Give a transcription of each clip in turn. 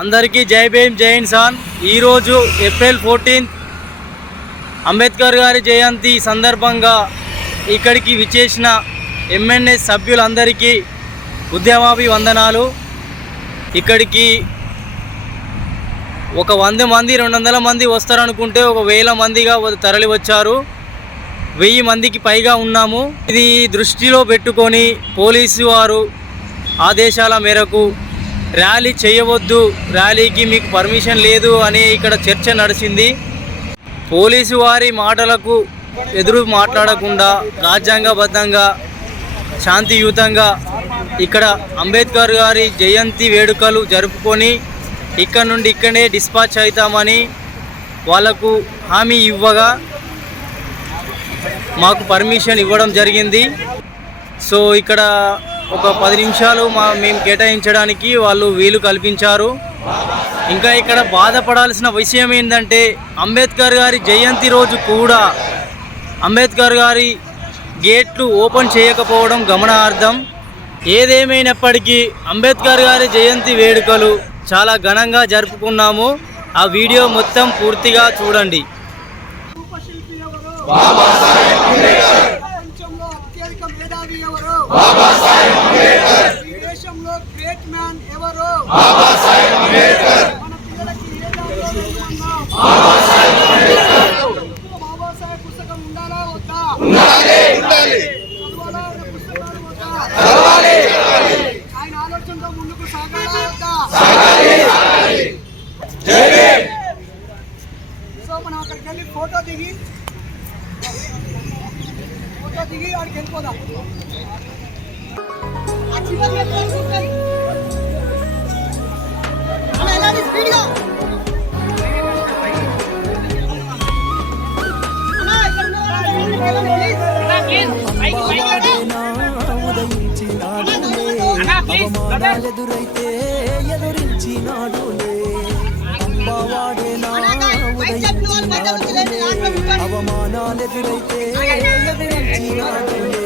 అందరికీ జై భీమ్ జై ఇన్సాన్ ఈరోజు ఏప్రిల్ ఫోర్టీన్త్ అంబేద్కర్ గారి జయంతి సందర్భంగా ఇక్కడికి విచ్చేసిన ఎంఎన్ఎస్ సభ్యులందరికీ ఉద్యమాభివందనాలు. ఇక్కడికి ఒక వంద మంది రెండు వందల మంది వస్తారనుకుంటే ఒక వేల మందిగా తరలి వచ్చారు వెయ్యి మందికి పైగా ఉన్నాము. ఇది దృష్టిలో పెట్టుకొని పోలీసు వారు ఆదేశాల మేరకు ర్యాలీ చేయవద్దు ర్యాలీకి మీకు పర్మిషన్ లేదు అని ఇక్కడ చర్చ నడిచింది. పోలీసు వారి మాటలకు ఎదురు మాట్లాడకుండా రాజ్యాంగబద్ధంగా శాంతియుతంగా ఇక్కడ అంబేద్కర్ గారి జయంతి వేడుకలు జరుపుకొని ఇక్కడ నుండి ఇక్కడే డిస్పాచ్ అవుతామని వాళ్ళకు హామీ ఇవ్వగా మాకు పర్మిషన్ ఇవ్వడం జరిగింది. సో ఇక్కడ ఒక పది నిమిషాలు మా మేము కేటాయించడానికి వాళ్ళు వీలు కల్పించారు. ఇంకా ఇక్కడ బాధపడాల్సిన విషయం ఏంటంటే అంబేద్కర్ గారి జయంతి రోజు కూడా అంబేద్కర్ గారి గేట్లు ఓపెన్ చేయకపోవడం గమనార్థం ఏదేమైనప్పటికీ అంబేద్కర్ గారి జయంతి వేడుకలు చాలా ఘనంగా జరుపుకున్నాము. ఆ వీడియో మొత్తం పూర్తిగా చూడండి. ఎవరు పుస్తకం ఉండాలా వద్దా ఆయన ఆయన ఆలోచనతో ముందుకు సాగాలా వద్దా సో మనం అక్కడికి వెళ్ళి ఫోటో దిగి ఫోటో దిగి వాడికి వెళ్ళిపోదాం అవమానాలెదురైతే ఎదురించినాడులే అంబవాడేనా ఉదయించినాడులే అవమానాలెదురైతే ఎదిరించినాడులే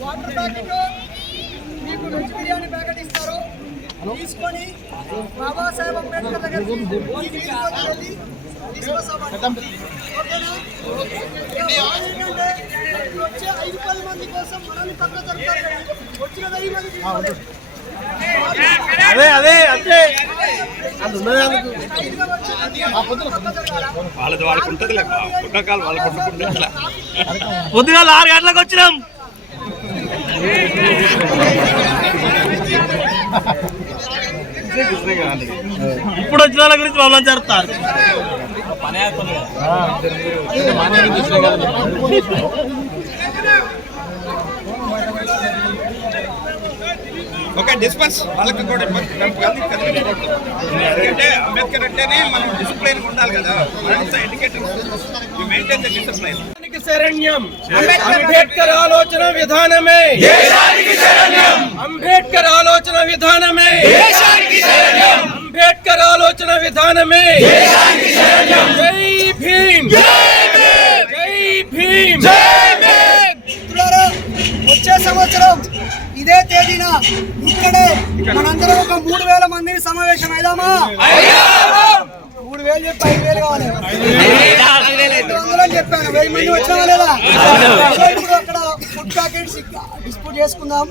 వాటర్ ప్యాకెట్ మీకు వెజ్ బిర్యానీ ప్యాకెట్ ఇస్తారు తీసుకొని బాబాసాహెబ్ అంబేద్కర్ దగ్గర వెళ్ళి వచ్చే ఐదు పది మంది కోసం మనల్ని పక్కన జరుపుతారు కదా వచ్చిన వెయ్యి మంది తీసుకోలేదు. అదే అదే జరగాలా? వాళ్ళది వాళ్ళకు ఉంటుంది పుట్టకాలు వాళ్ళకు ఇట్లా పొద్దుగాల ఆరు గంటలకు వచ్చినాం ఇప్పుడు వచ్చిన వాళ్ళ గురించి వాళ్ళు జరుపుతారు ఓకే డిస్పస్ వాళ్ళకి కూడా ఎందుకంటే అంబేద్కర్ అంటేనే మనం డిసిప్లైన్ ఉండాలి కదా. Maintain discipline శరణ్యం. అంబేద్కర్ ఆలోచన విధానమే. అంబేద్కర్ ఆలోచన విధానమే. విధానమే. జై భీమ్. జై భీమ్. వచ్చే సంవత్సరం ఇదే తేదీన ఇక్కడే మనందరం ఒక మూడు వేల మందిని సమావేశం అయిదామా? మూడు వేలు చెప్పి ఐదు వేలు కావాలి. చెప్పాను. వెయ్యి మంది వచ్చినా లేదా? ఇప్పుడు అక్కడ ఫుడ్ ప్యాకెట్స్ డిస్ప్యూట్ చేసుకుందాం.